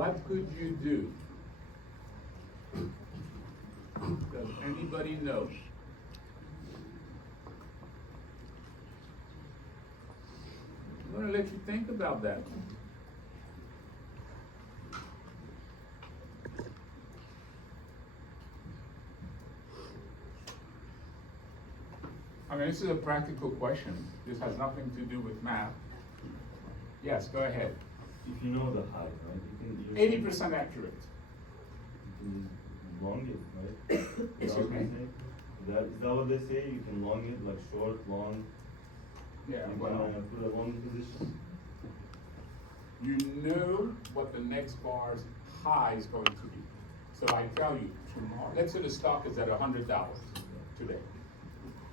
What could you do? Does anybody know? I'm going to let you think about that. I mean, this is a practical question. This has nothing to do with math. Yes, go ahead. If you know the high, right? 80% accurate. You can long it, right? Excuse me? Is that what they say? You can long it, like short, long. Yeah, You well, can put a long position. you know what the next bar's high is going to be. So I tell you, tomorrow, let's say the stock is at $100 today.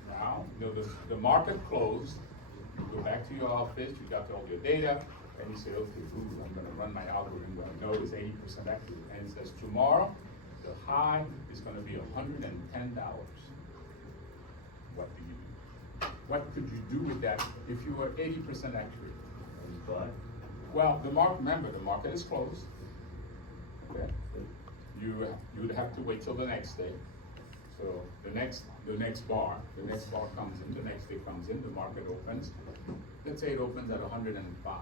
Now, you know, the market closed, you go back to your office, you got all your data, and you say, okay, ooh, I'm gonna run my algorithm where I know it's 80% accurate. And it says tomorrow, the high is gonna be $110. What do you do? What could you do with that if you were 80% accurate? Buy. Well, remember, the market is closed. Okay. You would have to wait till the next day. So the next bar comes in, the next day comes in, the market opens. Let's say it opens at 105.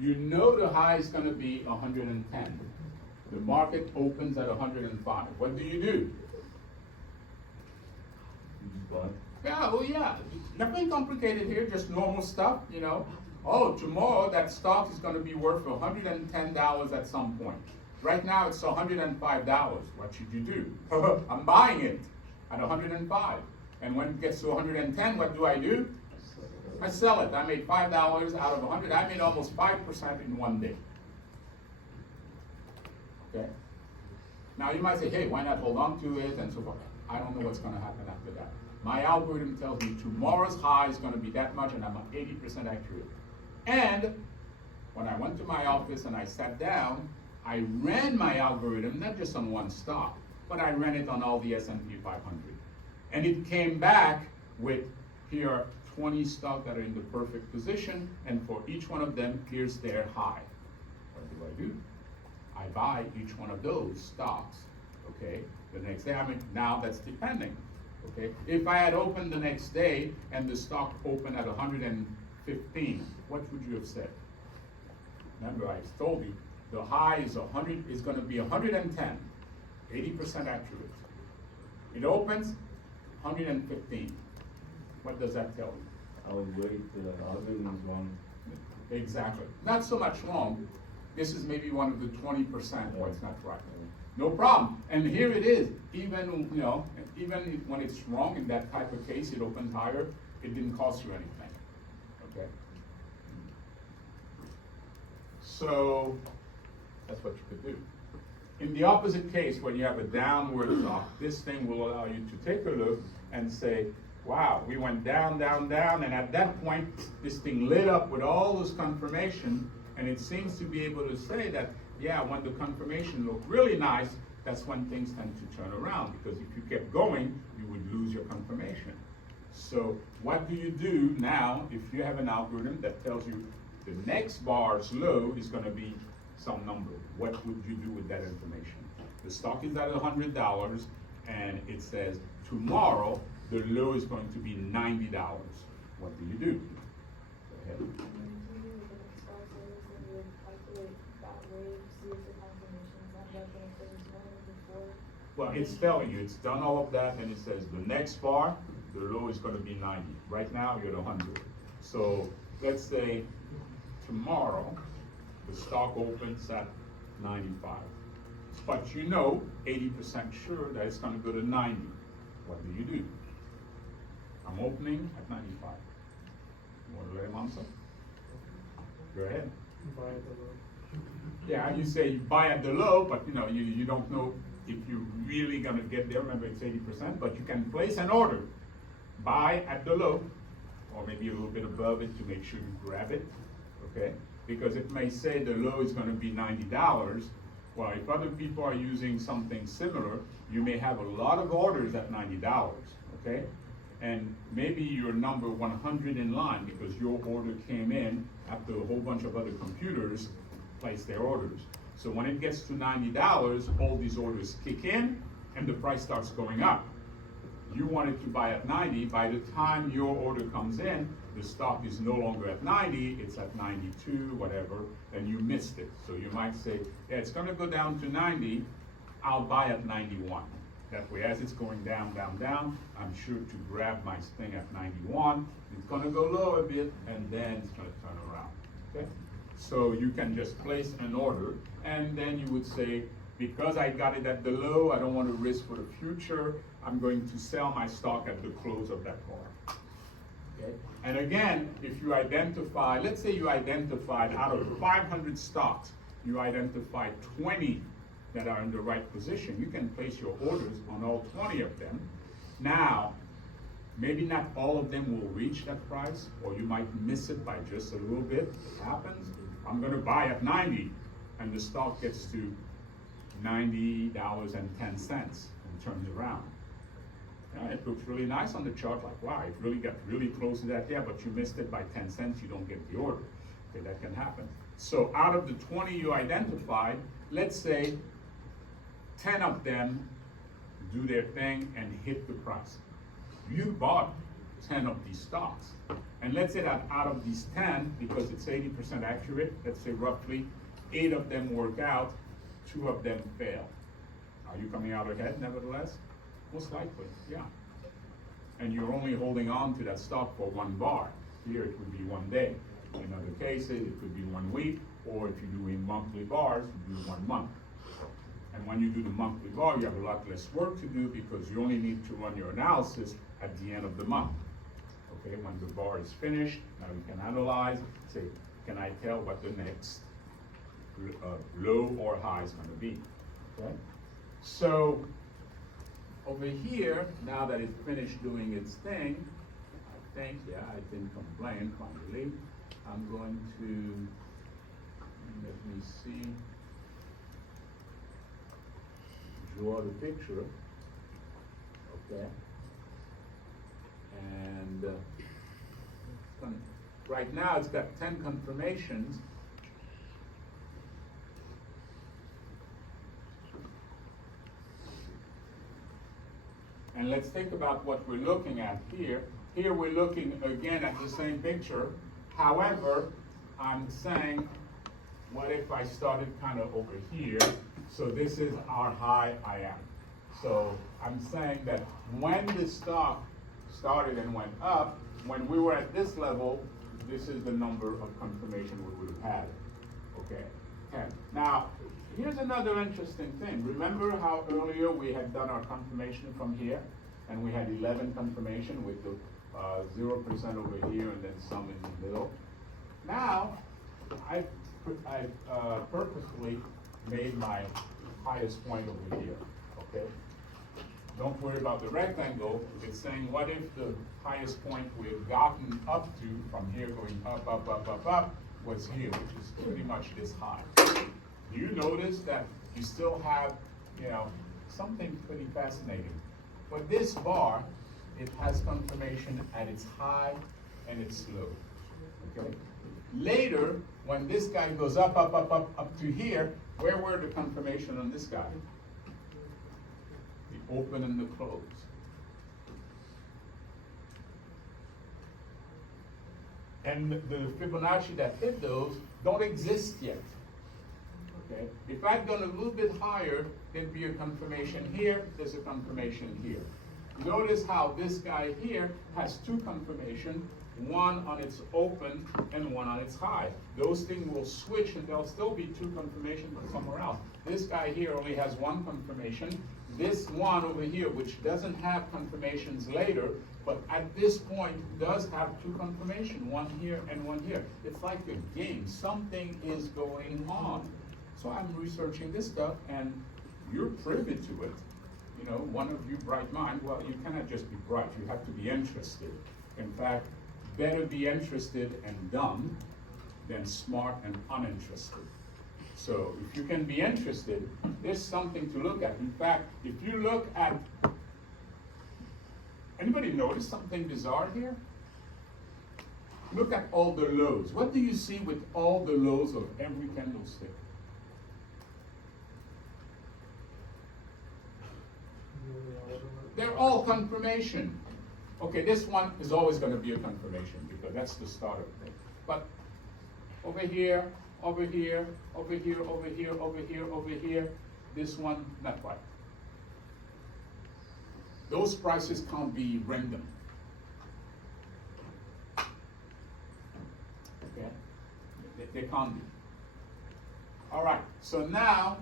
You know the high is gonna be 110. The market opens at 105. What do? You just buy. Yeah, well, yeah, nothing complicated here, just normal stuff, you know. Oh, tomorrow that stock is gonna be worth $110 at some point. Right now it's $105. What should you do? I'm buying it at 105. And when it gets to 110, what do? I sell it. I made $5 out of 100. I made almost 5% in one day. Okay? Now you might say, hey, why not hold on to it and so forth. I don't know what's gonna happen after that. My algorithm tells me tomorrow's high is gonna be that much and I'm 80% accurate. And when I went to my office and I sat down, I ran my algorithm, not just on one stock, but I ran it on all the S&P 500. And it came back with, here are 20 stocks that are in the perfect position, and for each one of them, here's their high. What do? I buy each one of those stocks, okay? The next day, I mean, now that's depending, okay? If I had opened the next day and the stock opened at 115, what would you have said? Remember, I told you, the high is going to be 110, 80% accurate. It opens 115. What does that tell you? I would wait till the algorithm is wrong. Exactly. Not so much wrong. This is maybe one of the 20% where it's not right. No problem. And here it is. Even even when it's wrong in that type of case, it opens higher. It didn't cost you anything. Okay. So that's what you could do. In the opposite case, when you have a downward stock, this thing will allow you to take a look and say, wow, we went down, down, down, and at that point, this thing lit up with all those confirmation, and it seems to be able to say that, yeah, when the confirmation looked really nice, that's when things tend to turn around, because if you kept going, you would lose your confirmation. So what do you do now if you have an algorithm that tells you the next bar's low is going to be some number? What would you do with that information? The stock is at $100, and it says tomorrow the low is going to be $90. What do you do? Go ahead. Well, it's telling you, it's done all of that, and it says the next bar, the low is going to be 90. Right now, you're at 100. So let's say tomorrow, the stock opens at 95. But you know 80% sure that it's going to go to 90. What do? I'm opening at 95. What do I answer? Go ahead. Buy at the low. Yeah, you say you buy at the low, but you don't know if you're really gonna get there. Remember, it's 80%, but you can place an order. Buy at the low, or maybe a little bit above it to make sure you grab it, okay? Because it may say the low is gonna be $90. Well, if other people are using something similar, you may have a lot of orders at $90, okay? and maybe you're number 100 in line because your order came in after a whole bunch of other computers placed their orders. So when it gets to $90, all these orders kick in and the price starts going up. You wanted to buy at 90, by the time your order comes in, the stock is no longer at 90, it's at 92, whatever, and you missed it. So you might say, yeah, it's gonna go down to 90, I'll buy at 91. That way, as it's going down, down, down, I'm sure to grab my thing at 91. It's gonna go low a bit, and then it's gonna turn around, okay? So you can just place an order, and then you would say, because I got it at the low, I don't want to risk for the future, I'm going to sell my stock at the close of that bar. Okay? And again, if you identify, let's say you identified out of 500 stocks, you identified 20 that are in the right position, you can place your orders on all 20 of them. Now, maybe not all of them will reach that price, or you might miss it by just a little bit. It happens. I'm gonna buy at 90, and the stock gets to $90.10 and turns around. It looks really nice on the chart, like, wow, it really got really close to that there, but you missed it by 10 cents, you don't get the order. Okay, that can happen. So out of the 20 you identified, let's say 10 of them do their thing and hit the price. You bought 10 of these stocks. And let's say that out of these 10, because it's 80% accurate, let's say roughly 8 of them work out, 2 of them fail. Are you coming out ahead nevertheless? Most likely, yeah. And you're only holding on to that stock for 1 bar. Here it would be 1 day. In other cases, it could be 1 week, or if you're doing monthly bars, you do 1 month. And when you do the monthly bar, you have a lot less work to do because you only need to run your analysis at the end of the month. Okay, when the bar is finished, now you can analyze, say, can I tell what the next low or high is going to be? Okay, so over here, now that it's finished doing its thing, I think, yeah, I didn't complain finally. I'm going to, let me see, draw the picture, okay? And right now it's got 10 confirmations. And let's think about what we're looking at here. Here we're looking again at the same picture. However, I'm saying, what if I started kind of over here? So this is our high IM. So I'm saying that when the stock started and went up, when we were at this level, this is the number of confirmation we would have had. Okay, 10. Now, here's another interesting thing. Remember how earlier we had done our confirmation from here, and we had 11 confirmation with the 0% over here and then some in the middle. Now, I purposefully made my highest point over here, okay? Don't worry about the rectangle. It's saying, what if the highest point we've gotten up to from here going up, up, up, up, up, was here, which is pretty much this high. Do you notice that you still have, you know, something pretty fascinating? For this bar, it has confirmation at its high and its low, okay? Later, when this guy goes up, up, up, up, up to here, where were the confirmation on this guy? The open and the close. And the Fibonacci that hit those don't exist yet. Okay? If I'd gone a little bit higher, there'd be a confirmation here, there's a confirmation here. Notice how this guy here has 2 confirmation, one on its open and one on its high. Those things will switch and there'll still be 2 confirmations from somewhere else. This guy here only has 1 confirmation. This one over here, which doesn't have confirmations later, but at this point does have 2 confirmation, one here and one here. It's like a game. Something is going on. So I'm researching this stuff and you're privy to it. You know, one of you bright mind, well, you cannot just be bright, you have to be interested. In fact, better be interested and dumb than smart and uninterested. So if you can be interested, there's something to look at. In fact, if you look at Anybody notice something bizarre here? Look at all the lows. What do you see with all the lows of every candlestick? They're all confirmation. Okay, this one is always going to be a confirmation because that's the starter thing. But over here, over here, over here, over here, over here, over here, this one, not quite. Those prices can't be random. Okay? They can't be. All right, so now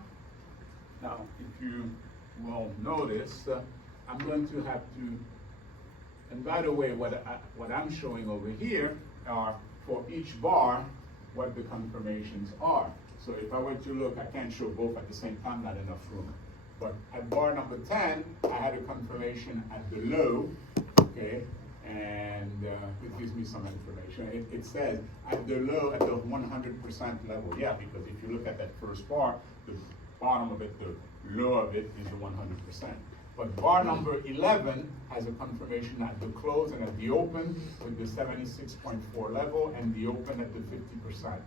if you will notice, I'm going to have to, and by the way, what I'm showing over here are for each bar what the confirmations are. So if I were to look, I can't show both at the same time, not enough room. But at bar number 10, I had a confirmation at the low, okay, and it gives me some information. It says at the low, at the 100% level. Yeah, because if you look at that first bar, the bottom of it, the low of it is the 100%. But bar number 11 has a confirmation at the close and at the open with the 76.4 level and the open at the 50%.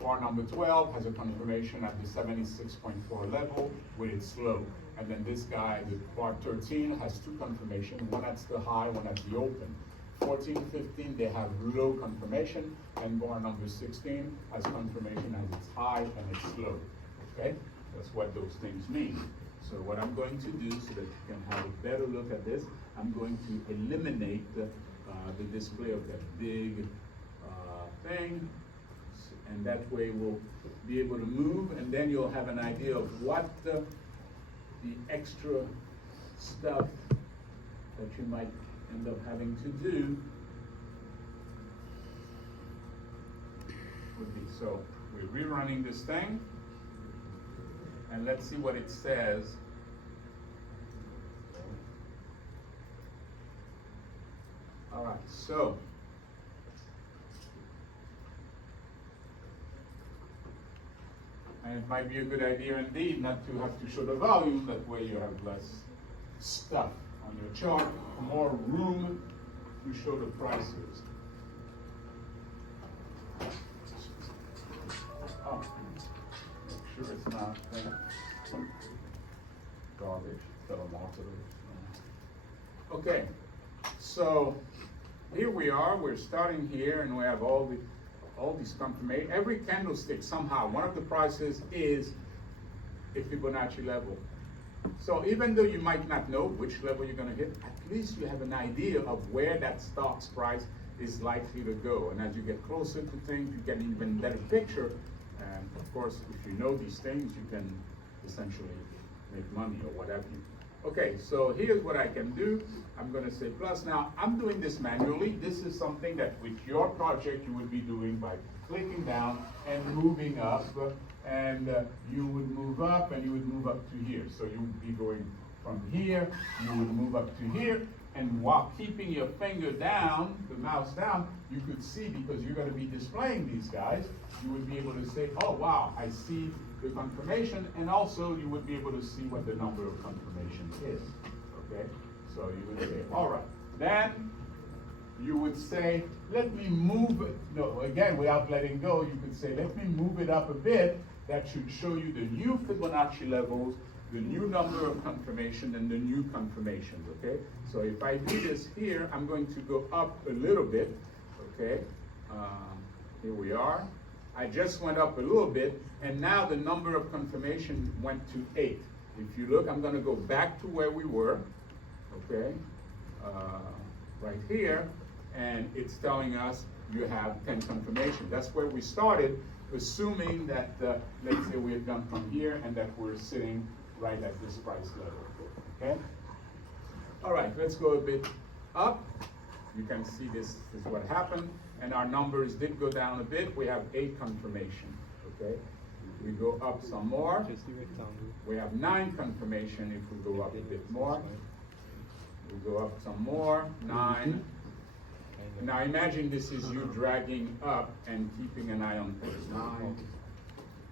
Bar number 12 has a confirmation at the 76.4 level with its low. And then this guy, the bar 13, has two confirmations, one at the high, one at the open. 14, 15, they have low confirmation, and bar number 16 has confirmation at its high and its low. Okay? That's what those things mean. So what I'm going to do so that you can have a better look at this, I'm going to eliminate the display of that big thing, and that way we'll be able to move, and then you'll have an idea of what the extra stuff that you might end up having to do would be. So we're rerunning this thing. And let's see what it says. All right, so and it might be a good idea indeed not to have to show the volume, that way you have less stuff on your chart, more room to show the prices. Oh. Sure it's not garbage, fell off of it. Okay, so here we are, we're starting here and we have all these confirmation. Every candlestick somehow, one of the prices is a Fibonacci level. So even though you might not know which level you're gonna hit, at least you have an idea of where that stock's price is likely to go. And as you get closer to things, you get an even better picture. And of course, if you know these things, you can essentially make money or what have you. Okay, so here's what I can do. I'm going to say plus. Now, I'm doing this manually. This is something that with your project you would be doing by clicking down and moving up. And you would move up and you would move up to here. So you would be going from here, you would move up to here. And while keeping your finger down, the mouse down, you could see, because you're going to be displaying these guys, you would be able to say, oh wow, I see the confirmation, and also you would be able to see what the number of confirmation is, okay? So you would say, all right, then you would say, let me move it, no, again, without letting go, you could say, let me move it up a bit. That should show you the new Fibonacci levels, the new number of confirmation, and the new confirmations, okay? So if I do this here, I'm going to go up a little bit, okay? Here we are. I just went up a little bit, and now the number of confirmation went to 8. If you look, I'm gonna go back to where we were, okay? Right here, and it's telling us you have 10 confirmations. That's where we started, assuming that, let's say we have done from here, and that we're sitting right at this price level, okay? All right, let's go a bit up. You can see this is what happened, and our numbers did go down a bit. We have 8 confirmation, okay? We go up some more. We have 9 confirmation if we go up a bit more. We go up some more, 9. Now imagine this is you dragging up and keeping an eye on things. 9,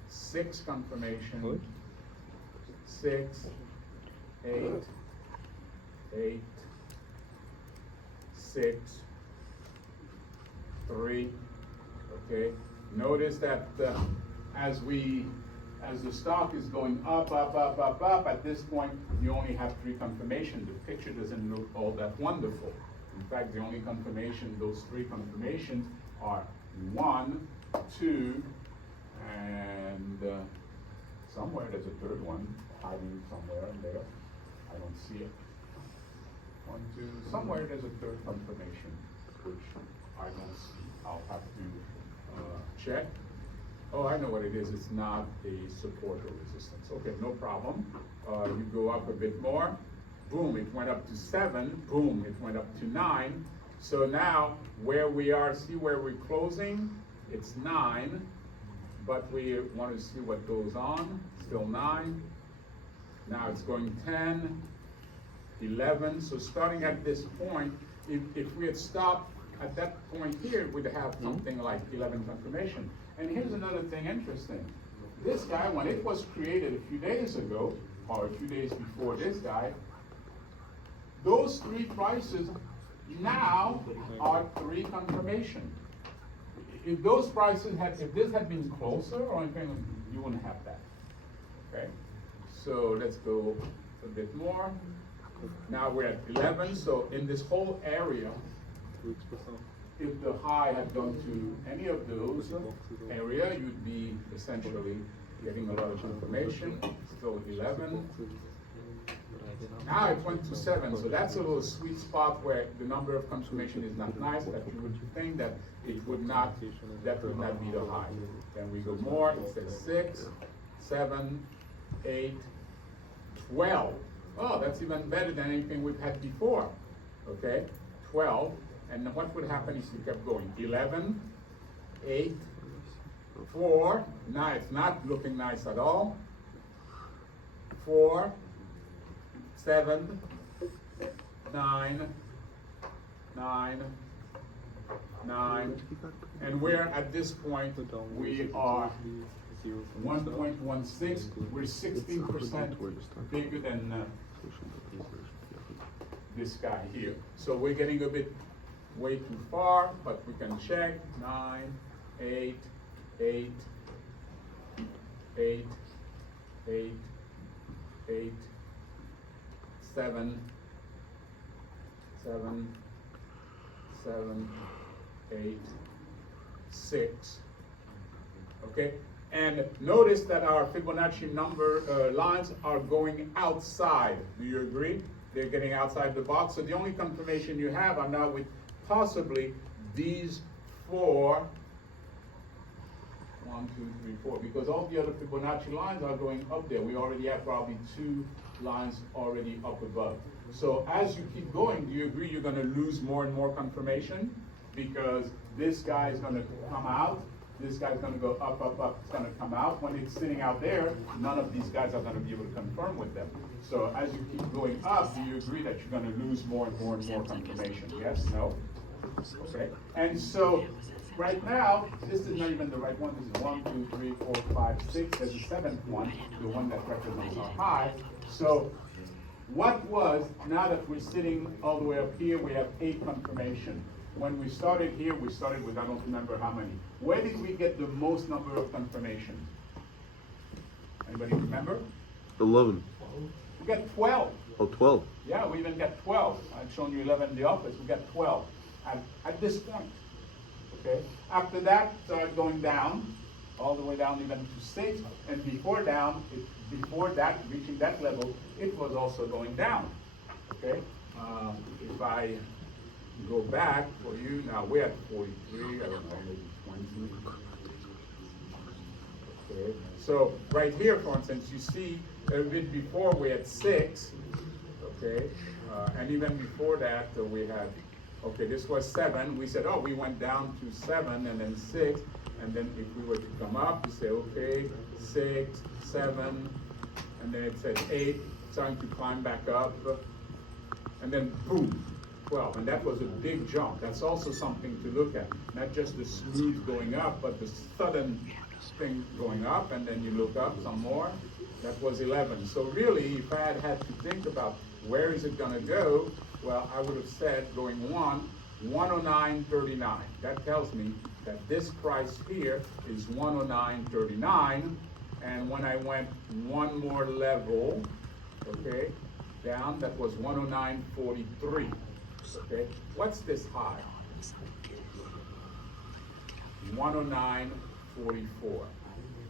6 confirmation, 6, 8, 8, 6, 3, okay? Notice that as the stock is going up, at this point, you only have 3 confirmations. The picture doesn't look all that wonderful. In fact, the only confirmation, those 3 confirmations are 1, 2, and somewhere there's a third one hiding somewhere in there. I don't see it. 1, 2, somewhere there's a third confirmation, which I don't see. I'll have to check. Oh, I know what it is. It's not a support or resistance. Okay, no problem. You go up a bit more. Boom, it went up to 7. Boom, it went up to 9. So now, where we are, see where we're closing? It's 9, but we want to see what goes on. Still 9. Now it's going 10, 11. So starting at this point, if we had stopped at that point here, we'd have something like 11 confirmation. And here's another thing interesting. This guy, when it was created a few days ago, or a few days before this guy, those 3 prices now are 3 confirmation. If those prices if this had been closer or anything, you wouldn't have that. Okay? So let's go a bit more. Now we're at 11, so in this whole area, if the high had gone to any of those area, you'd be essentially getting a lot of confirmation. Still 11. Now it went to 7, so that's a little sweet spot where the number of confirmation is not nice, that you would think that it would not, that would not be the high. Then we go more, it says 6, 7, 8, 12. Oh, that's even better than anything we've had before. Okay, 12. And then what would happen if you kept going? 11, 8, 4. Now it's not looking nice at all. 4, 7, 9, 9, 9. And we're at this point, we are 1.16. We're 16% bigger than this guy here. So we're getting a bit way too far, but we can check. 9, 8, 8, 8, 8, 8, 7, 7, 7, 8, 6. Okay, and notice that our Fibonacci number lines are going outside. Do you agree? They're getting outside the box. So the only confirmation you have are now with possibly these 4. 1, 2, 3, 4, because all the other Fibonacci lines are going up there. We already have probably 2 lines already up above. So as you keep going, do you agree you're going to lose more and more confirmation? Because this guy is going to come out, this guy's going to go up, up, up, it's going to come out. When it's sitting out there, none of these guys are going to be able to confirm with them. So as you keep going up, do you agree that you're going to lose more and more and more confirmation? Yes? No? Okay. And so right now, this is not even the right one. This is 1, 2, 3, 4, 5, 6. There's a 7th one, the one that represents our high. So what was, now that we're sitting all the way up here, we have 8 confirmation. When we started here, we started with, I don't remember how many. Where did we get the most number of confirmation? Anybody remember? 11. We got 12. Oh, 12. Yeah, we even got 12. I'd shown you 11 in the office. We got 12 at this point. Okay. After that, started going down, all the way down even to 6. And before that, reaching that level, it was also going down. Okay. If I go back for you, now we're at 43. I don't know, maybe 20. Okay. So right here, for instance, you see a bit before we had 6. Okay. And even before that, we had. Okay, this was 7. We said, oh, we went down to 7 and then 6. And then if we were to come up, you say, okay, 6, 7, and then it says 8, starting to climb back up. And then boom, 12. And that was a big jump. That's also something to look at. Not just the smooth going up, but the sudden thing going up. And then you look up some more. That was 11. So really, if I had to think about where is it going to go, well, I would have said going 1, 109.39. That tells me that this price here is 109.39. And when I went one more level, okay, down, that was 109.43. Okay, what's this high? 109.44.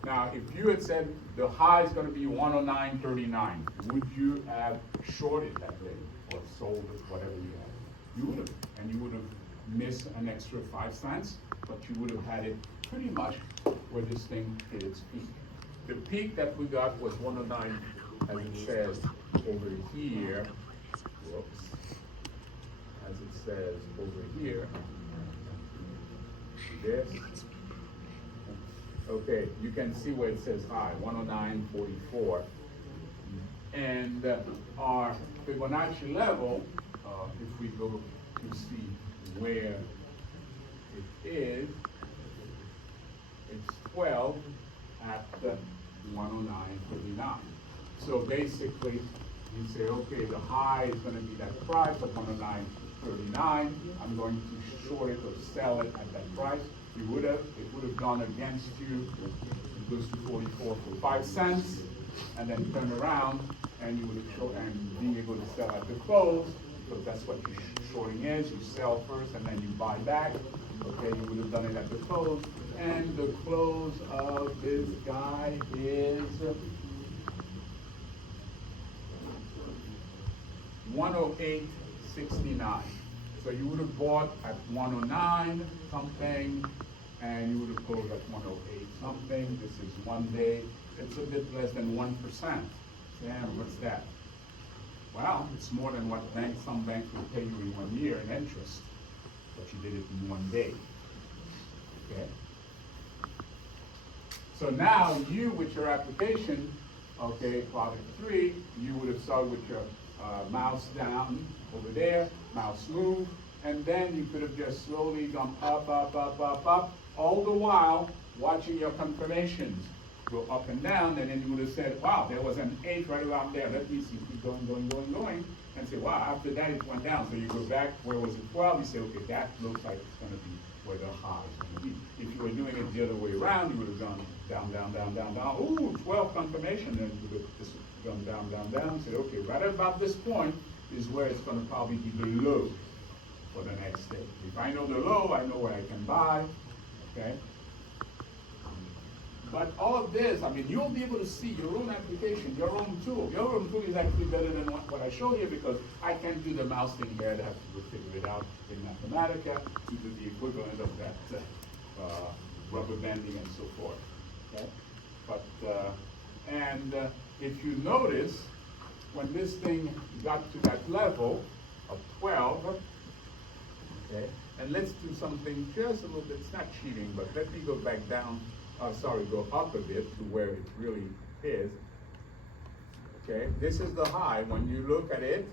Now, if you had said the high is going to be 109.39, would you have shorted that day or sold it, whatever you had? You would have, and you would have missed an extra 5 cents, but you would have had it pretty much where this thing hit its peak. The peak that we got was 109, as it says over here. Whoops. As it says over here. This. Okay, you can see where it says high, 109.44. And our Fibonacci level, if we go to see where it is, it's 12 at 109.39. So basically, you say, okay, the high is going to be that price of 109.39. I'm going to short it or sell it at that price. It would have gone against you. It goes to 44 for 5 cents, and then turn around, and you would have short and being able to sell at the close, because that's what your shorting is. You sell first, and then you buy back. Okay, you would have done it at the close, and the close of this guy is 108.69. So you would have bought at 109 something, and you would have closed at 108 something. This is 1 day. It's a bit less than 1%. Damn, what's that? Well, it's more than what some banks will pay you in 1 year in interest, but you did it in 1 day. Okay. So now you, with your application, okay, product 3, you would have started with your mouse down over there, mouse move, and then you could have just slowly gone up, up, up, up, up, all the while watching your confirmations go up and down, and then you would have said, wow, there was an 8 right around there, let me see, keep going, going, going, going, and say, wow, after that it went down. So you go back, where was it 12? You say, okay, that looks like it's going to be where the high is going to be. If you were doing it the other way around, you would have gone down, down, down, down, down. Ooh, 12 confirmation, and you would have just gone down, down, down. Say, okay, right about this point is where it's going to probably be the low for the next day. If I know the low, I know where I can buy. Okay. But all of this, I mean, you'll be able to see your own application, your own tool. Your own tool is actually better than what I showed you, because I can't do the mouse thing there. I have to go figure it out in Mathematica to do the equivalent of that rubber banding and so forth. Okay? But, if you notice, when this thing got to that level of 12, okay, and let's do something just a little bit, it's not cheating, but let me go back down. Go up a bit to where it really is. Okay, this is the high. When you look at it,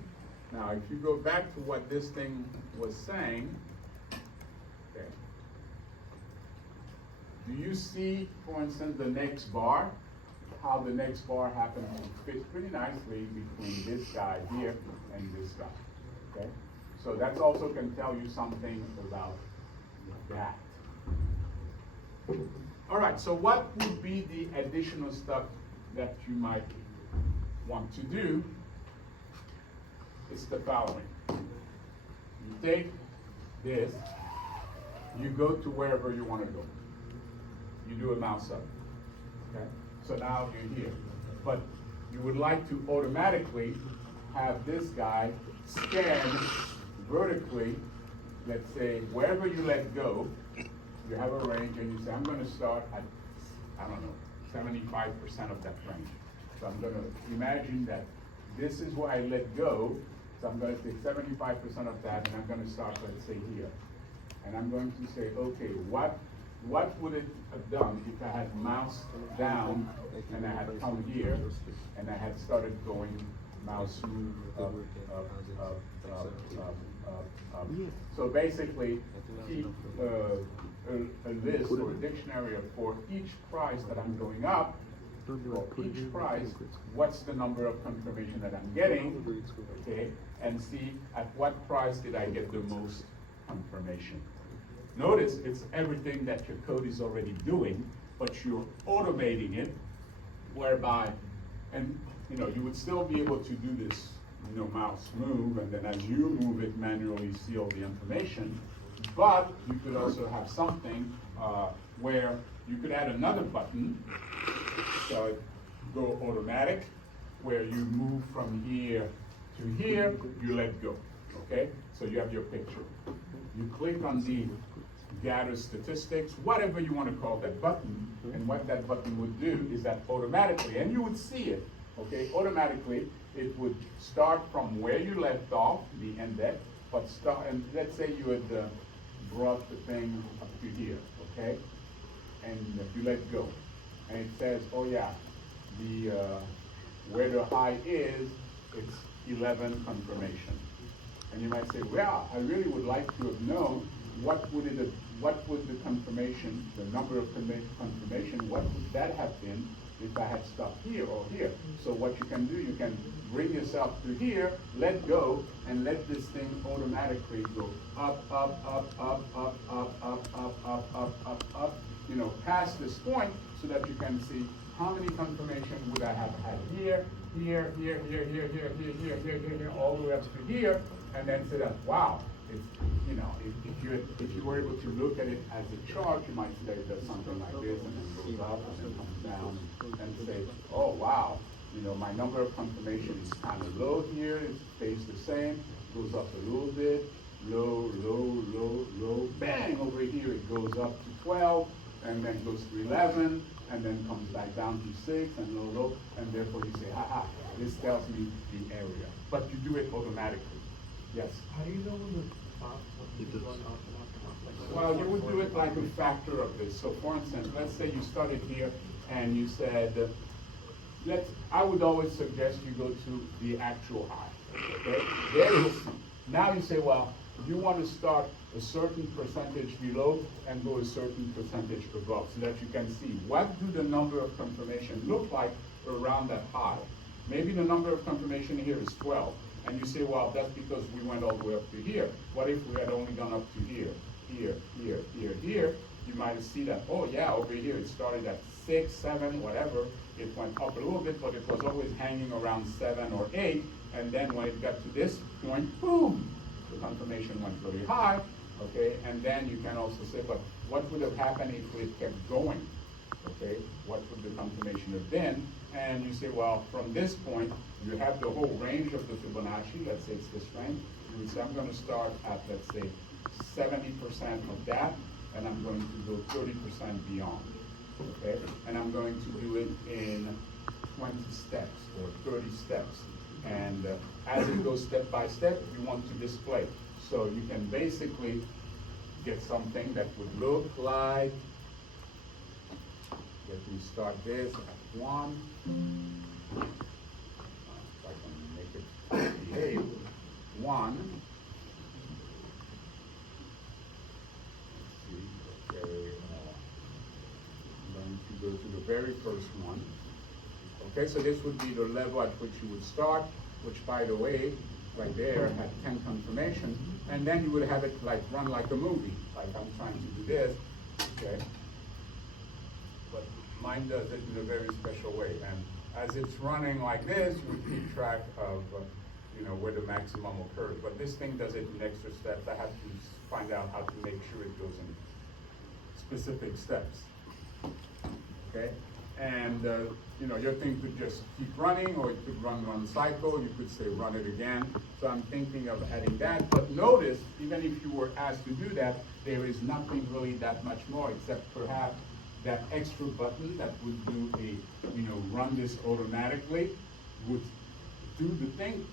now if you go back to what this thing was saying, okay, do you see, for instance, the next bar? How the next bar happens to fit pretty nicely between this guy here and this guy. Okay, so that also can tell you something about that. All right, so what would be the additional stuff that you might want to do? It's the following. You take this, you go to wherever you want to go. You do a mouse up, okay? So now you're here. But you would like to automatically have this guy scan vertically, let's say, wherever you let go. You have a range, and you say, I'm going to start at, I don't know, 75% of that range. So I'm going to imagine that this is where I let go. So I'm going to take 75% of that, and I'm going to start, let's say, here. And I'm going to say, okay, what would it have done if I had mouse down, and I had come here, and I had started going mouse move up, up, up, up, up, up. So basically, keep a list or a dictionary for each price that I'm going up. For each price, what's the number of confirmation that I'm getting, okay, and see at what price did I get the most confirmation. Notice it's everything that your code is already doing, but you're automating it, whereby, and you would still be able to do this, mouse move, and then as you move it manually, see all the information. But you could also have something where you could add another button, so it go automatic, where you move from here to here, you let go, okay? So you have your picture. You click on the gather statistics, whatever you want to call that button, and what that button would do is that automatically, and you would see it, okay, automatically, it would start from where you left off, the index, but start, and let's say you had brought the thing up to here, okay? And if you let go, and it says, oh yeah, the where the high is, it's 11 confirmation. And you might say, well, I really would like to have known what would the confirmation, the number of confirmation, what would that have been if I had stopped here or here? So what you can do, you can bring yourself to here, let go, and let this thing automatically go up, up, up, up, up, up, up, up, up, up, up, up, past this point, so that you can see how many confirmation would I have had here, here, here, here, here, here, here, here, here, here, here, all the way up to here, and then say that, wow, it's, if you were able to look at it as a chart, you might say it does something like this, and then goes up, and then comes down, and say, oh, wow, my number of confirmation is kind of low here, it stays the same, goes up a little bit, low, low, low, low, bang, over here it goes up to 12, and then goes to 11, and then comes back down to 6, and low, low, and therefore you say, haha, this tells me the area. But you do it automatically. Yes? How do you know when the top one run off? Well, you would do it like a factor of this. So for instance, let's say you started here and you said, I would always suggest you go to the actual high, okay? There it is. Now you say, well, you want to start a certain percentage below and go a certain percentage above, so that you can see what do the number of confirmation look like around that high. Maybe the number of confirmation here is 12, and you say, well, that's because we went all the way up to here. What if we had only gone up to here, here, here, here, here? You might see that, oh yeah, over here it started at 6, 7, whatever. It went up a little bit, but it was always hanging around 7 or 8, and then when it got to this point, boom, the confirmation went very high, okay? And then you can also say, but what would have happened if it kept going, okay? What would the confirmation have been? And you say, well, from this point, you have the whole range of the Fibonacci, let's say it's this range. You would say, I'm gonna start at, let's say, 70% of that, and I'm going to go 30% beyond, okay? And I'm going to do it in 20 steps or 30 steps. And as it goes step by step, you want to display. So you can basically get something that would look like, let me start this at 1. If I can make it behave, 1. Let's see, okay, I'm going to go to the very first one. Okay, so this would be the level at which you would start, which, by the way, right there had 10 confirmation, and then you would have it like run like a movie, like I'm trying to do this, okay? But mine does it in a very special way, and as it's running like this, you would keep track of, where the maximum occurs. But this thing does it in extra steps. I have to find out how to make sure it goes in specific steps, okay? And your thing could just keep running, or it could run one cycle. You could say run it again. So I'm thinking of adding that. But notice, even if you were asked to do that, there is nothing really that much more, except perhaps that extra button that would do a, run this automatically, would do the thing.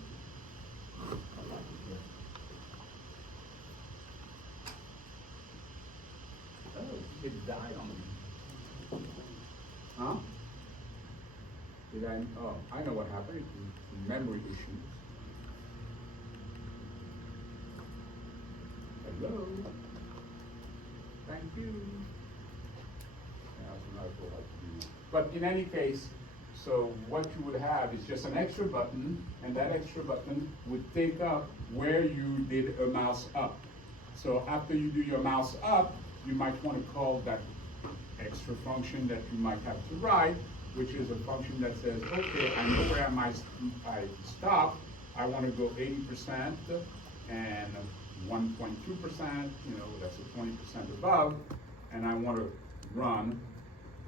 Oh, it died on me. Huh? I know what happened. It's memory issues. Hello? Thank you. Yeah, so now we'll have to do. But in any case, so what you would have is just an extra button, and that extra button would take up where you did a mouse up. So after you do your mouse up, you might want to call that extra function that you might have to write, which is a function that says, okay, I know where I stop. I want to go 80% and 1.2%, that's a 20% above, and I want to run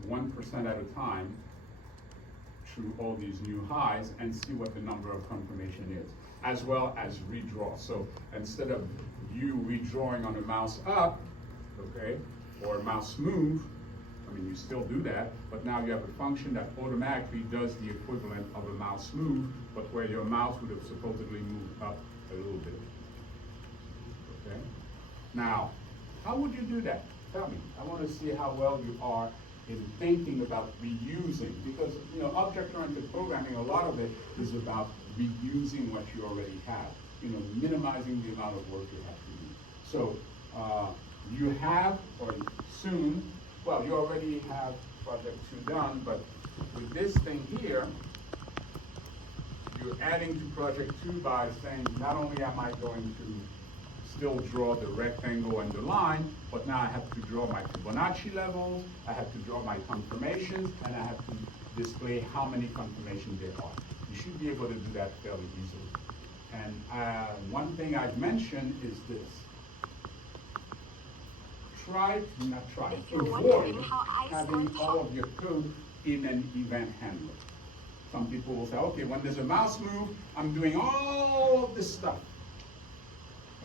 1% at a time through all these new highs and see what the number of confirmation is, as well as redraw. So instead of you redrawing on a mouse up, okay, or a mouse move, I mean, you still do that, but now you have a function that automatically does the equivalent of a mouse move, but where your mouse would have supposedly moved up a little bit. Okay? Now, how would you do that? Tell me. I want to see how well you are in thinking about reusing, because object-oriented programming, a lot of it is about reusing what you already have, minimizing the amount of work you have to do. So you have, or soon, well, you already have project 2 done, but with this thing here, you're adding to project 2 by saying, not only am I going to still draw the rectangle and the line, but now I have to draw my Fibonacci levels, I have to draw my confirmations, and I have to display how many confirmations there are. You should be able to do that fairly easily. And one thing I've mentioned is this. Avoid having all of your code in an event handler. Some people will say, okay, when there's a mouse move, I'm doing all of this stuff.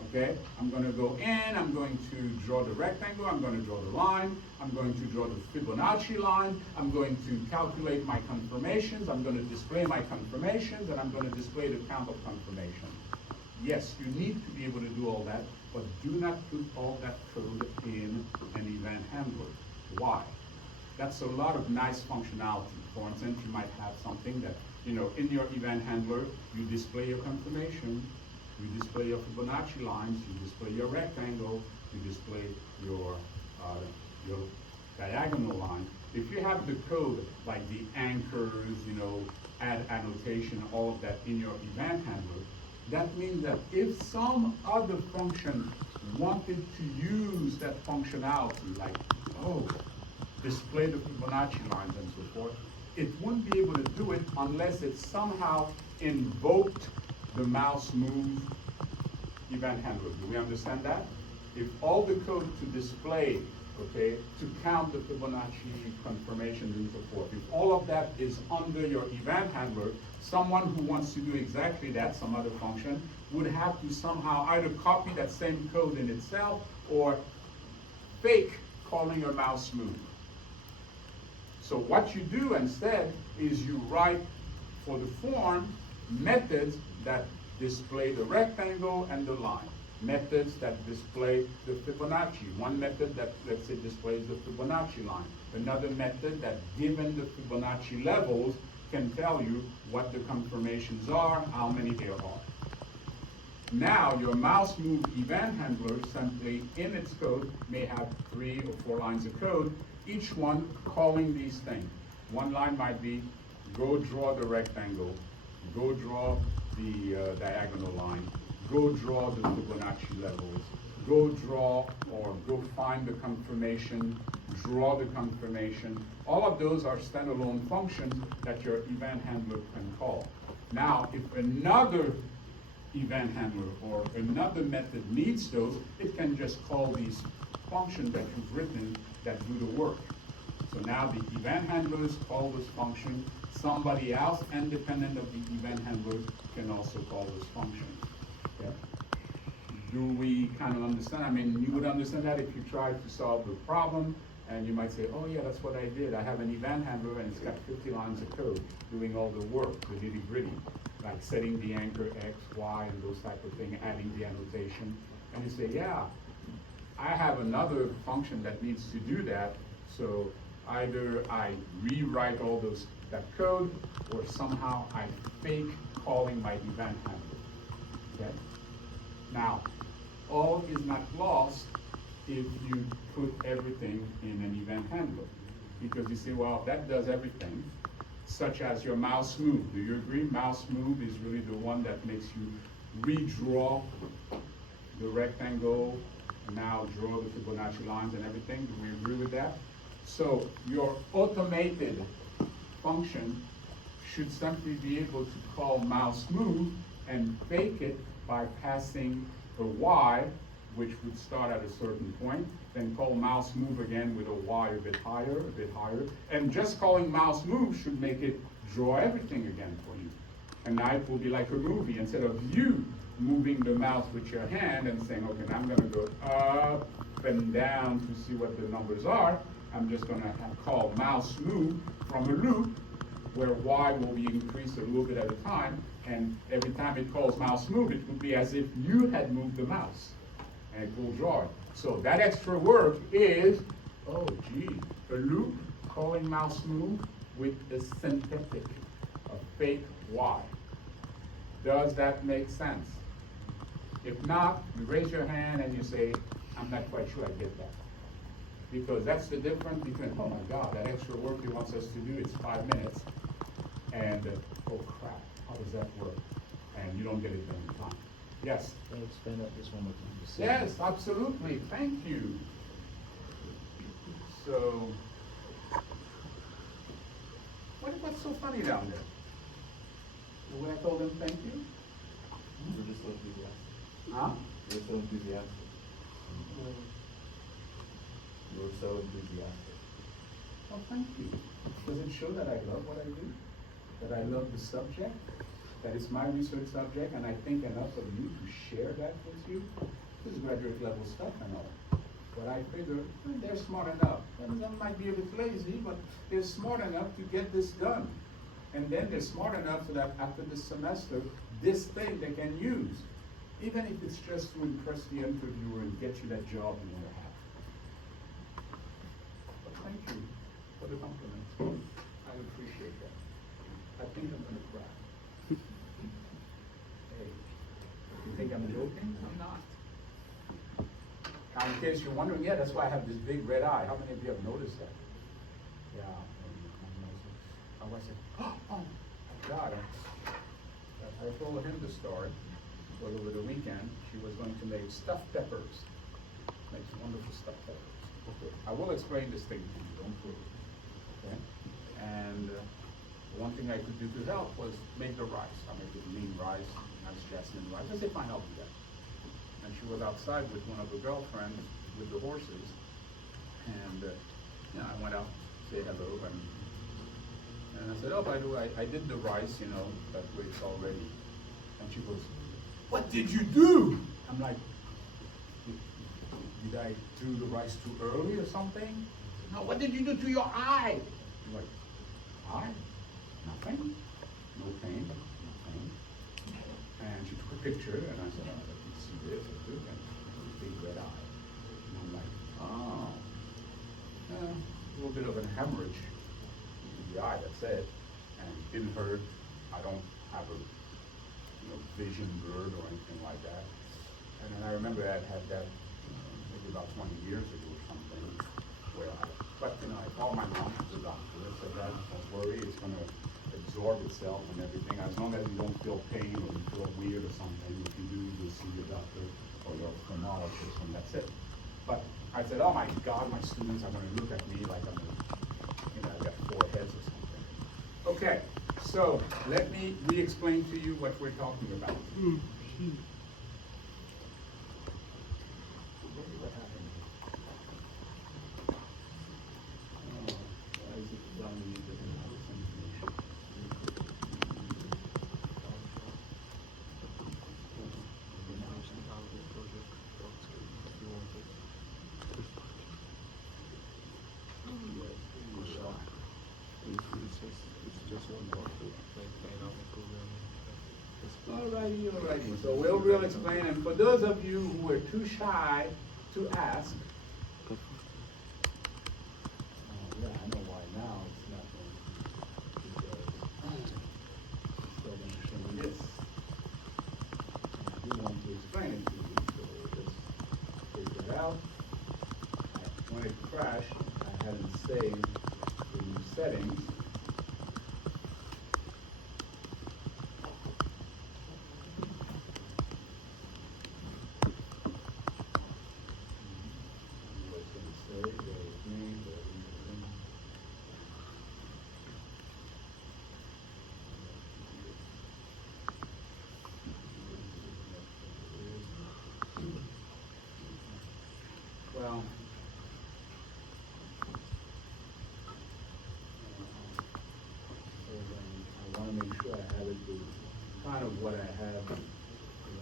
Okay, I'm going to go in, I'm going to draw the rectangle, I'm going to draw the line, I'm going to draw the Fibonacci line, I'm going to calculate my confirmations, I'm going to display my confirmations, and I'm going to display the count of confirmations. Yes, you need to be able to do all that, but do not put all that code in an event handler. Why? That's a lot of nice functionality. For instance, you might have something that, in your event handler, you display your confirmation, you display your Fibonacci lines, you display your rectangle, you display your diagonal line. If you have the code, like the anchors, add annotation, all of that in your event handler, that means that if some other function wanted to use that functionality, like, display the Fibonacci lines and so forth, it wouldn't be able to do it unless it somehow invoked the mouse move event handler. Do we understand that? If all the code to display, okay, to count the Fibonacci confirmations and so forth, if all of that is under your event handler, someone who wants to do exactly that, some other function, would have to somehow either copy that same code in itself or fake calling a mouse move. So what you do instead is you write for the form methods that display the rectangle and the line. Methods that display the Fibonacci. One method that, let's say, displays the Fibonacci line. Another method that, given the Fibonacci levels, can tell you what the confirmations are, how many there are. Now, your mouse move event handler simply, in its code, may have 3 or 4 lines of code, each one calling these things. One line might be, go draw the rectangle, go draw the diagonal line, go draw the Fibonacci levels, go draw or go find the confirmation, draw the confirmation. All of those are standalone functions that your event handler can call. Now, if another event handler or another method needs those, it can just call these functions that you've written that do the work. So now the event handlers call this function. Somebody else, independent of the event handlers, can also call this function. Okay? Do we kind of understand? I mean, you would understand that if you tried to solve the problem, and you might say, oh yeah, that's what I did. I have an event handler and it's got 50 lines of code doing all the work, the nitty-gritty, like setting the anchor X, Y, and those type of things, adding the annotation. And you say, yeah, I have another function that needs to do that, so either I rewrite all that code, or somehow I fake calling my event handler. Okay? Now, all is not lost if you put everything in an event handler. Because you say, well, that does everything, such as your mouse move. Do you agree? Mouse move is really the one that makes you redraw the rectangle and now draw the Fibonacci lines and everything. Do we agree with that? So your automated function should simply be able to call mouse move and fake it by passing a y, which would start at a certain point, then call mouse move again with a y a bit higher, and just calling mouse move should make it draw everything again for you. And now it will be like a movie. Instead of you moving the mouse with your hand and saying, okay, now I'm gonna go up and down to see what the numbers are, I'm just gonna call mouse move from a loop where y will be increased a little bit at a time, and every time it calls mouse move, it would be as if you had moved the mouse, and it will draw it. So that extra work is, oh gee, a loop calling mouse move with a synthetic, a fake y. Does that make sense? If not, you raise your hand and you say, I'm not quite sure I get that. Because that's the difference between, oh my God, that extra work he wants us to do, it's 5 minutes, and oh crap, how does that work? And you don't get it done in time. Yes? Can you explain that just one more time? Just say Yes, absolutely, thank you. So, what's so funny down there? When I told him thank you? You're just so enthusiastic. Huh? You're so enthusiastic. You're so enthusiastic. Oh, thank you. Does it show that I love what I do? That I love the subject? That it's my research subject and I think enough of you to share that with you? This is graduate level stuff and all. But I figure they're smart enough. And some might be a bit lazy, but they're smart enough to get this done. And then they're smart enough so that after this semester, this thing they can use. Even if it's just to impress the interviewer and get you that job you want to have. But thank you for the compliment. I appreciate that. I think I'm gonna cry. Hey, you think I'm joking? I'm not. Now, in case you're wondering, yeah, that's why I have this big red eye. How many of you have noticed that? Yeah. I said, oh, God. I told him the story. Well, over the weekend, she was going to make stuffed peppers. Makes wonderful stuffed peppers. Okay. I will explain this thing to you, don't worry. Okay? And one thing I could do to help was make the rice. I make it lean rice, nice jasmine rice. I said, fine, I'll do that. And she was outside with one of her girlfriends with the horses. And I went out to say hello. And I said, oh, by the way, I did the rice, that way it's all ready. And she goes, what did you do? I'm like, did I do the rice too early or something? No, what did you do to your eye? I'm like, eye? Nothing. No pain, nothing. And she took a picture, and I said, oh, let me see this, and big red eye. And I'm like, oh, a little bit of a hemorrhage in the eye, that's it. And it didn't hurt. I don't have a vision blurred or anything like that. And then I remember I had that maybe about 20 years ago or something, where I called my mom to the doctor. I said, Dad, don't worry, it's going to absorb itself and everything. As long as you don't feel pain or you feel weird or something, if you do, you'll see your doctor or your ophthalmologist, and that's it. But I said, oh my God, my students are going to look at me like I've got 4 heads or something. Okay, so let me re-explain to you what we're talking about. What happened? Why is it telling me that I have this information? Alrighty. So we'll explain, and for those of you who were too shy to ask, oh yeah, I know why now it's not going to show me this. I do want to explain it to you, so let's take it out. When it crashed, I hadn't saved the new settings. kind of what I had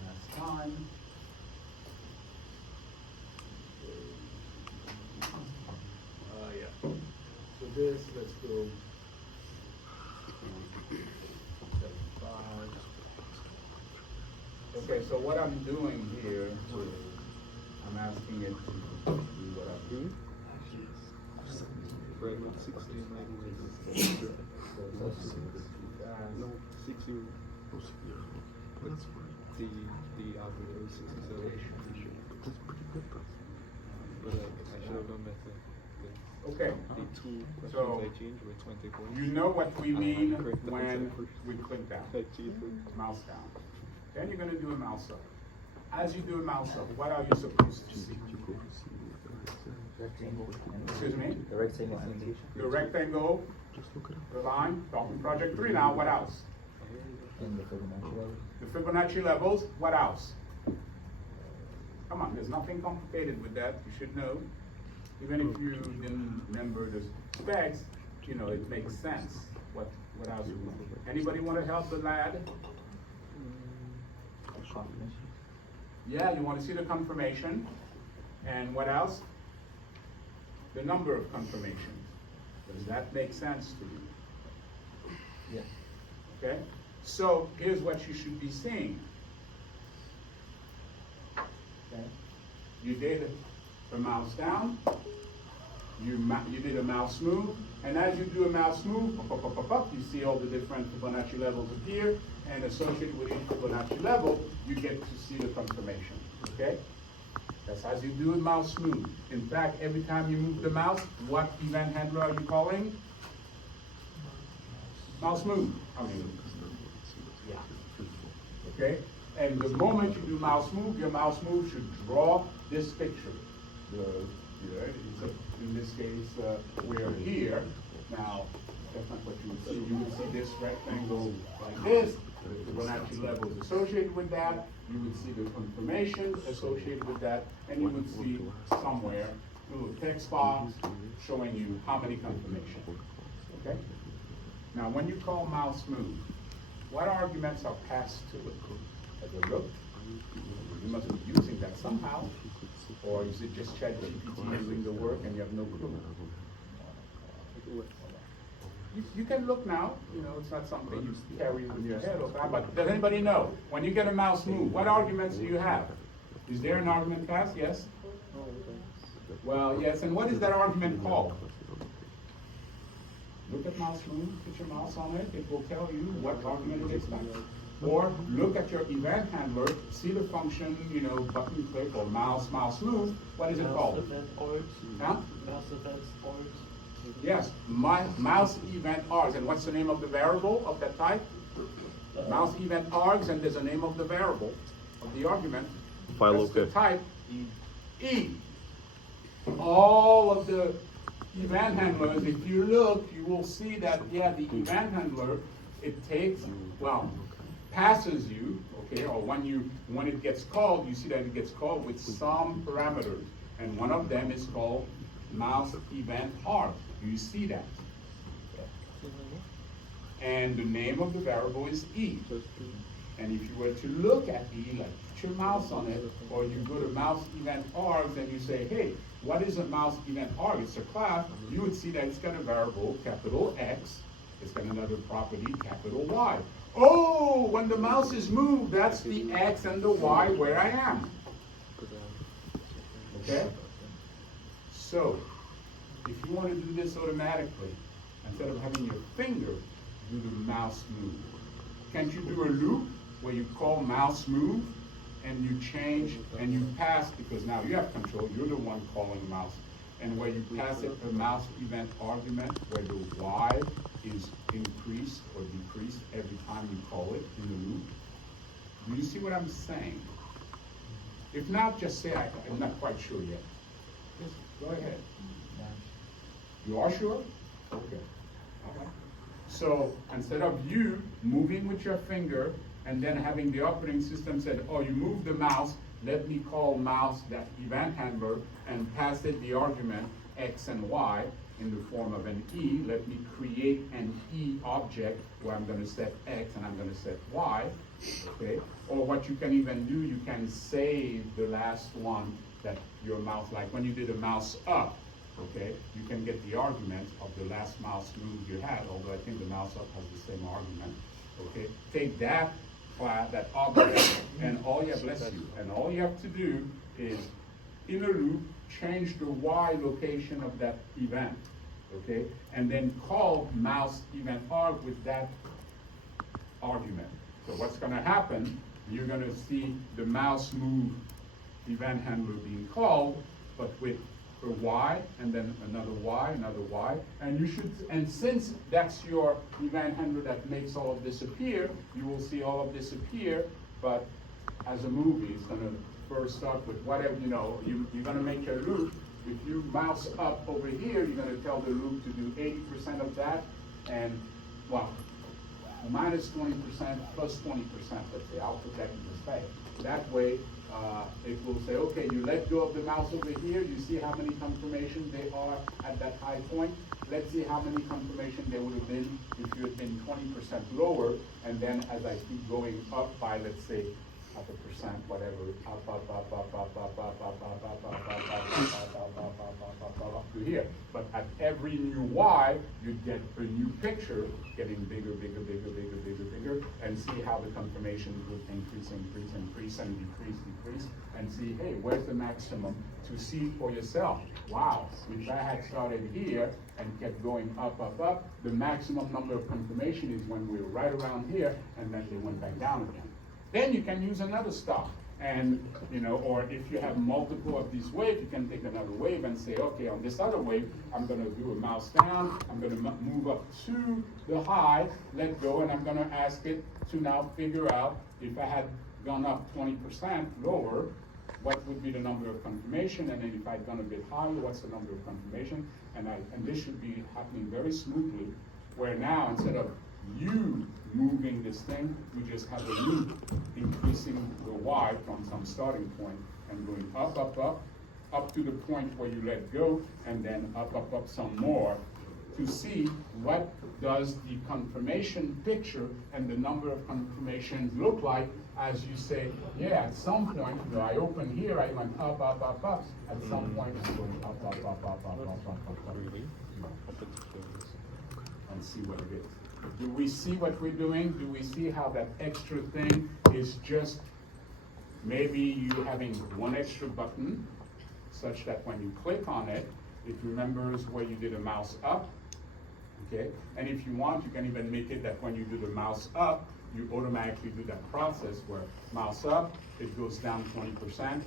last time. Yeah. So this, let's go. 75. Okay, so what I'm doing here is I'm asking it to do what I do. Right, like 16, like, no, 60. What's the algorithm is 67. That's pretty good, bro. But like, I should have done better. Okay. The two questions So, I changed were 20 points. You know what we mean Correct the when answer first. we click down, I cheated. mouse down. Then you're gonna do a mouse up. As you do a mouse up, what are you supposed to see? Rectangle. Excuse me? The rectangle annotation. The rectangle, the line, talking project 3 now, what else? And the Fibonacci level. The Fibonacci levels, what else? Come on, there's nothing complicated with that, you should know. Even if you didn't remember the specs, you know, it makes sense. What else? Anybody want to help the lad? Confirmation. Yeah, you want to see the confirmation. And what else? The number of confirmations. Does that make sense to you? Yes. Okay? So here's what you should be seeing. Okay? You did a mouse down, you did a mouse move, and as you do a mouse move, you see all the different Fibonacci levels appear, and associated with each Fibonacci level, you get to see the confirmation. Okay? That's as you do a mouse move. In fact, every time you move the mouse, what event handler are you calling? Mouse move. I mean, yeah. Okay? And the moment you do mouse move, your mouse move should draw this picture. In this case, we're here. Now, that's not what you would see. You would see this rectangle like this. The Fibonacci level is associated with that. You would see the confirmation associated with that. And you would see somewhere a little text box showing you how many confirmations. Okay? Now, when you call mouse move, what arguments are passed to it? Have a look. You must be using that somehow. Or is it just ChatGPT doing the work and you have no clue? You can look now, you know, it's not something you carry in your head all the time, but does anybody know? When you get a mouse move, what arguments do you have? Is there an argument passed? Yes? Well, yes, and what is that argument called? Look at mouse move, put your mouse on it, it will tell you what argument it is back. Or look at your event handler, see the function, you know, button click or mouse move, what is it called? Event args. Huh? Mouse events args. Yes, my mouse event args, and what's the name of the variable of that type? Mouse event args, and there's a name of the variable, of the argument. That's the type, E. All of the event handlers, if you look, you will see that, yeah, the event handler, it takes, well, passes you, okay, or when it gets called, you see that it gets called with some parameters, and one of them is called mouse event arg. You see that. And the name of the variable is E. And if you were to look at E, like put your mouse on it, or you go to mouse event args and you say, hey, what is a mouse event arg? It's a class. You would see that it's got a variable, capital X. It's got another property, capital Y. Oh, when the mouse is moved, that's the X and the Y where I am. Okay? So, if you want to do this automatically, instead of having your finger do the mouse move, can't you do a loop where you call mouse move and you change and you pass, because now you have control, you're the one calling mouse, and where you pass it a mouse event argument where the Y is increased or decreased every time you call it in the loop. Do you see what I'm saying? If not, just say I'm not quite sure yet. Just go ahead. You are sure? Okay. All right. So instead of you moving with your finger and then having the operating system said, oh, you move the mouse, let me call mouse that event handler and pass it the argument X and Y. in the form of an E. Let me create an E object where I'm gonna set X and I'm gonna set Y, okay? Or what you can even do, you can save the last one that your mouse, like when you did a mouse up, okay? You can get the argument of the last mouse move you had, although I think the mouse up has the same argument, okay? Take that class, that object, and all you have, bless you, and all you have to do is, in a loop, change the Y location of that event, okay? And then call mouse event arg with that argument. So what's gonna happen, you're gonna see the mouse move event handler being called, but with a Y, and then another Y, and you should, and since that's your event handler that makes all of this appear, you will see all of this appear, but as a movie, it's gonna first start with whatever, you know, you're gonna make a loop. If you mouse up over here, you're gonna tell the loop to do 80% of that, and, well, minus 20%, plus 20%, let's say, I'll put that in the space. That way, it will say, okay, you let go of the mouse over here, you see how many confirmations they are at that high point. Let's see how many confirmations there would have been if you had been 20% lower, and then as I keep going up by, let's say, half a percent, whatever, up to here. But at every new Y, you get a new picture, getting bigger, and see how the confirmations would increase, and decrease, and see, hey, where's the maximum, to see for yourself. Wow, if I had started here and kept going up, the maximum number of confirmation is when we were right around here, and then they went back down again. Then you can use another stop. And, you know, or if you have multiple of these waves, you can take another wave and say, okay, on this other wave, I'm gonna do a mouse down, I'm gonna move up to the high, let go, and I'm gonna ask it to now figure out if I had gone up 20% lower, what would be the number of confirmation, and then if I'd gone a bit higher, what's the number of confirmation, and this should be happening very smoothly, where now, instead of you moving this thing, we just have a loop increasing the Y from some starting point and going up to the point where you let go, and then up some more to see what does the confirmation picture and the number of confirmations look like as you say, yeah, at some point, you know, I opened here, I went up, at some point I'm going up. And see what it is. Do we see what we're doing? Do we see how that extra thing is just maybe you having one extra button such that when you click on it, it remembers where you did a mouse up, okay? And if you want, you can even make it that when you do the mouse up, you automatically do that process where mouse up, it goes down 20%,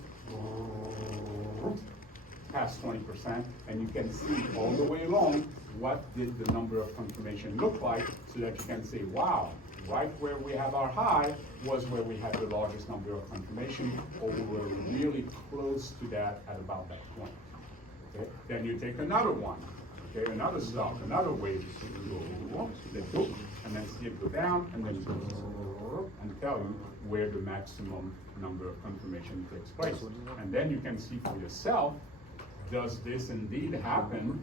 past 20%, and you can see all the way along what did the number of confirmation look like, so that you can say, wow, right where we have our high was where we had the largest number of confirmation, or we were really close to that at about that point. Okay? Then you take another one, okay, another stop, another wave, let go, and then see it go down, and then go, and tell you where the maximum number of confirmation takes place. And then you can see for yourself, does this indeed happen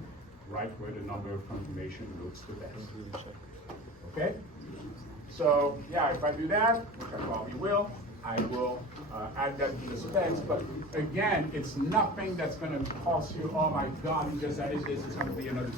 right where the number of confirmation looks the best? Okay? So, yeah, if I do that, which I probably will, I will add that to the specs, but again, it's nothing that's gonna cost you, oh my God, you just added this, it's gonna be another